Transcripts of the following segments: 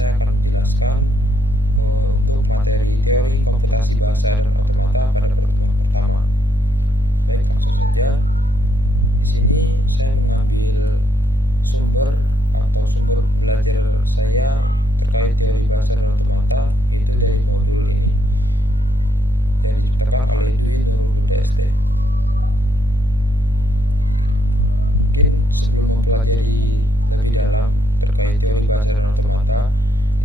saya akan menjelaskan untuk materi teori komputasi bahasa dan otomata pada pertemuan pertama. Baik, langsung saja. Di sini saya mengambil sumber belajar saya terkait teori bahasa dan otomata itu dari modul ini yang diciptakan oleh Dwi Nurul Huda ST. Mungkin sebelum mempelajari lebih dalam terkait teori bahasa dan otomata,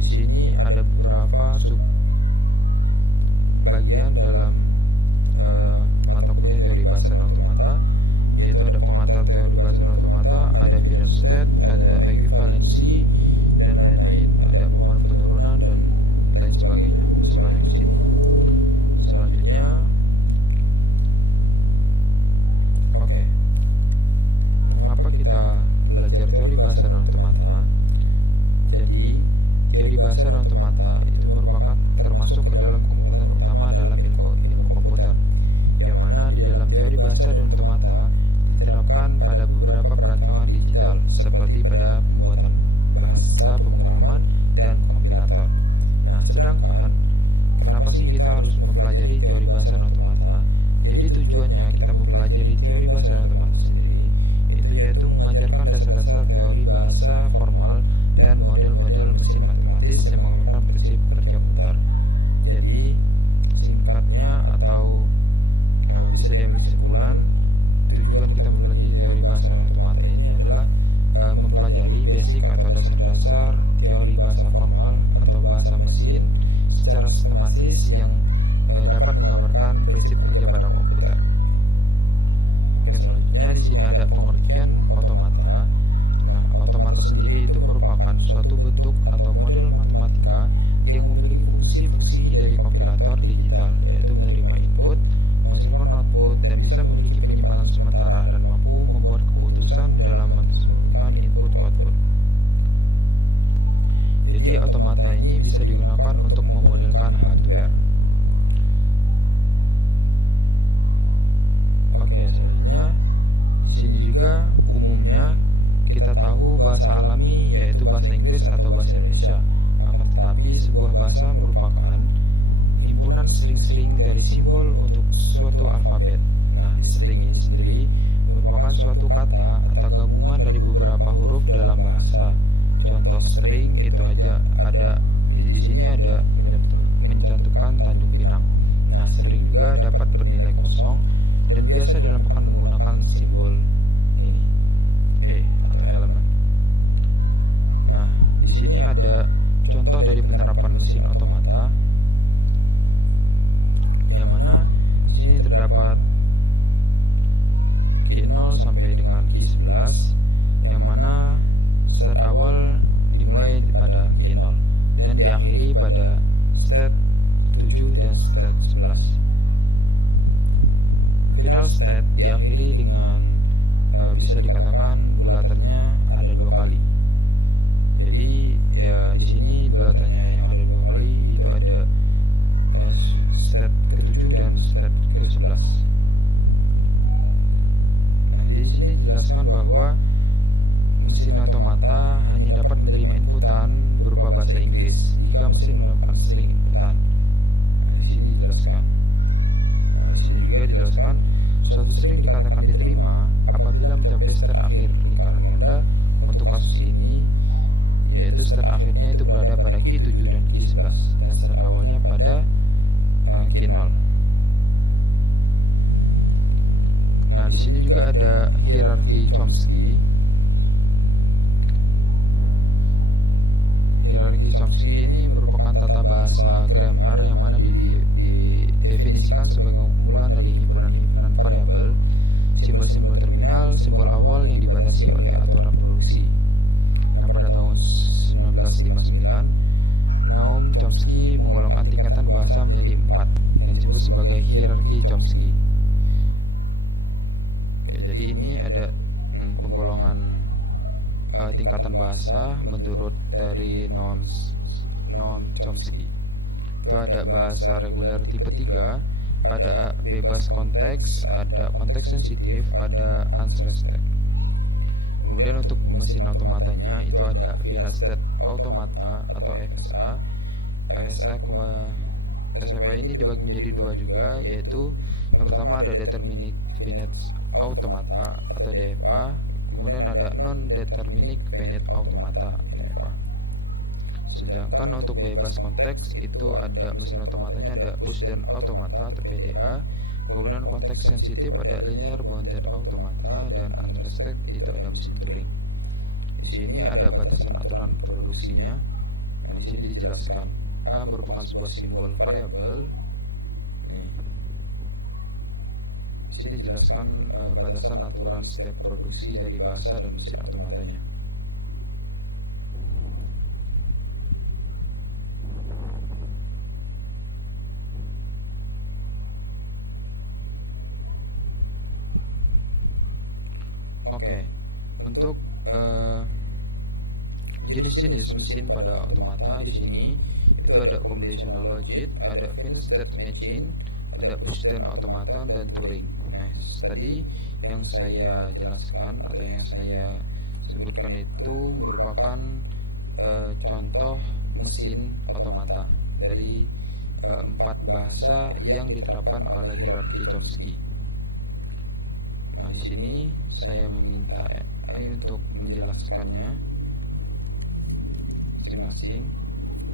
di sini ada beberapa sub bagian dalam mata kuliah teori bahasa dan otomata, yaitu ada pengantar teori bahasa dan otomata, ada final state, ada equivalency, dan lain-lain. Ada pohon penurunan dan lain sebagainya. Masih banyak di sini. Selanjutnya, oke. Mengapa kita belajar teori bahasa dan otomata? Jadi, teori bahasa dan otomata itu merupakan termasuk ke dalam komponen utama dalam ilmu komputer, yang mana di dalam teori bahasa dan otomata diterapkan pada beberapa perancangan digital seperti pada pembuatan bahasa pemrograman dan kompilator. Nah, sedangkan kenapa sih kita harus mempelajari teori bahasa dan otomata? Jadi tujuannya kita mempelajari teori bahasa dan otomata sendiri itu yaitu mengajarkan dasar-dasar teori bahasa formal dan model-model mesin matematis yang menggunakan prinsip kerja komputer. Jadi singkatnya atau bisa diambil kesimpulan, tujuan kita mempelajari teori bahasa dan otomata ini adalah mempelajari basic atau dasar-dasar teori bahasa formal atau bahasa mesin secara sistematis yang dapat menggambarkan prinsip kerja pada komputer. Oke, selanjutnya di sini ada pengertian otomata. Nah, otomata sendiri itu merupakan suatu bentuk atau model matematika yang memiliki fungsi-fungsi dari kompilator digital, yaitu menerima input, menghasilkan output, dan bisa memiliki penyimpanan sementara dan mampu membuat keputusan dalam menyebutkan input ke output. Jadi otomata ini bisa digunakan untuk memodelkan hardware. Oke, selanjutnya di sini juga umumnya kita tahu bahasa alami yaitu bahasa Inggris atau bahasa Indonesia. Akan tetapi sebuah bahasa merupakan himpunan string-string dari simbol untuk suatu alfabet. Nah, di string ini sendiri merupakan suatu kata atau gabungan dari beberapa huruf dalam bahasa. Contoh string itu aja ada di sini ada mencantumkan Tanjung Pinang. Nah, string juga dapat bernilai kosong dan biasa dilambangkan menggunakan simbol ini atau elemen. Nah, di sini ada contoh dari penerapan mesin otomata, yang mana di sini terdapat key 0 sampai dengan key 11, yang mana state awal dimulai pada key 0 dan diakhiri pada state 7 dan state 11. Final state diakhiri dengan bisa dikatakan bulatannya ada 2 kali. Jadi ya di sini bulatannya yang ada 2 kali itu ada state ke-7 dan state ke-11. Nah, di sini dijelaskan bahwa mesin otomata hanya dapat menerima inputan berupa bahasa Inggris jika mesin melakukan string inputan. Nah, di sini dijelaskan. Nah, di sini juga dijelaskan suatu string dikatakan diterima apabila mencapai state akhir lingkaran ganda. Untuk kasus ini yaitu state akhirnya itu berada pada key 7 dan key 11 dan state awalnya pada key 0. Nah, di sini juga ada hierarki Chomsky. Hierarki Chomsky ini merupakan tata bahasa grammar yang mana didefinisikan sebagai kumpulan dari himpunan-himpunan variabel, simbol-simbol terminal, simbol awal yang dibatasi oleh aturan produksi. Nah, pada tahun 1959, Noam Chomsky menggolongkan tingkatan bahasa menjadi 4 yang disebut sebagai hierarki Chomsky. Oke, jadi ini ada penggolongan tingkatan bahasa menurut dari Noam Chomsky. Itu ada bahasa reguler tipe 3, ada bebas konteks, ada konteks sensitif, ada unrestricted. Kemudian untuk mesin otomatanya itu ada final state Automata atau FSA. FSA ini dibagi menjadi dua juga, yaitu yang pertama ada Determinate Finite Automata atau DFA, kemudian ada Non-Determinate Finite Automata NFA. Sedangkan untuk bebas konteks itu ada mesin otomatanya ada Push Down Automata atau PDA, kemudian konteks sensitif ada Linear Bounded Automata, dan Unrestricted itu ada mesin Turing. Di sini ada batasan aturan produksinya. Nah, di sini dijelaskan A merupakan sebuah simbol variabel. Nih. Di sini dijelaskan batasan aturan setiap produksi dari bahasa dan mesin otomatanya. Oke, untuk jenis-jenis mesin pada otomata di sini itu ada convolutional logic, ada finite state machine, ada push down automaton, dan Turing. Nah, tadi yang saya jelaskan atau yang saya sebutkan itu merupakan contoh mesin otomata dari 4 bahasa yang diterapkan oleh hierarki Chomsky. Nah, di sini saya meminta AI untuk menjelaskannya masing-masing.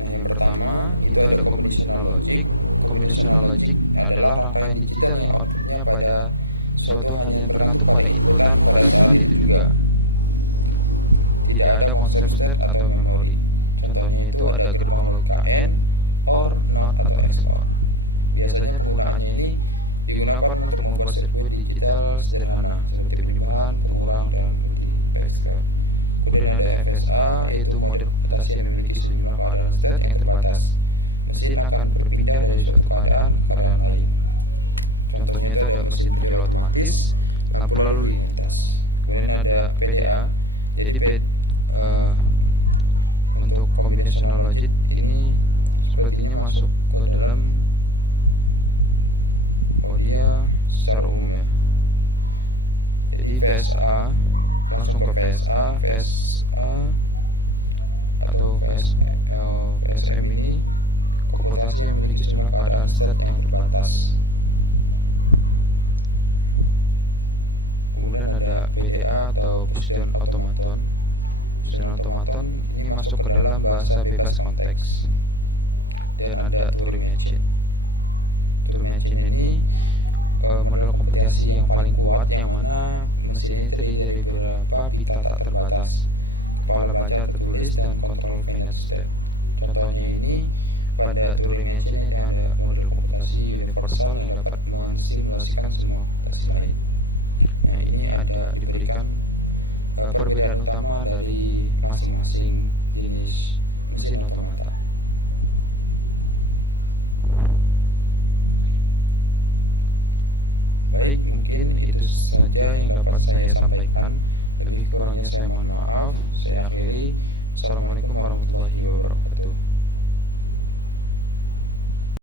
Nah, yang pertama itu ada convolutional logic. Convolutional logic adalah rangkaian digital yang outputnya pada suatu hanya bergantung pada inputan pada saat itu juga. Tidak ada konsep state atau memori. Contohnya itu ada gerbang logika AND, OR, NOT, atau XOR. Biasanya penggunaannya ini digunakan untuk membuat sirkuit digital sederhana seperti penyimpangan, pengurang, dan multiplexer. Kemudian ada FSA, yaitu model komputasi yang memiliki sejumlah keadaan state yang terbatas. Mesin akan berpindah dari suatu keadaan ke keadaan lain. Contohnya itu ada mesin penjual otomatis, lampu lalu lintas. Kemudian ada PDA. Jadi untuk combinational logic ini sepertinya masuk ke dalam dia secara umum ya. Jadi VSA, langsung ke VSA atau VSM ini komputasi yang memiliki sejumlah keadaan state yang terbatas. Kemudian ada PDA atau push down automaton. Push down automaton ini masuk ke dalam bahasa bebas konteks. Dan ada Turing machine. Turing machine ini model komputasi yang paling kuat, yang mana mesin ini terdiri dari beberapa pita tak terbatas, kepala baca atau tulis, dan kontrol finite state. Contohnya ini pada Turing machine itu ada model komputasi universal yang dapat mensimulasikan semua komputasi lain. Nah, ini ada diberikan perbedaan utama dari masing-masing jenis mesin otomata. Baik, mungkin itu saja yang dapat saya sampaikan. Lebih kurangnya saya mohon maaf. Saya akhiri. Assalamualaikum warahmatullahi wabarakatuh.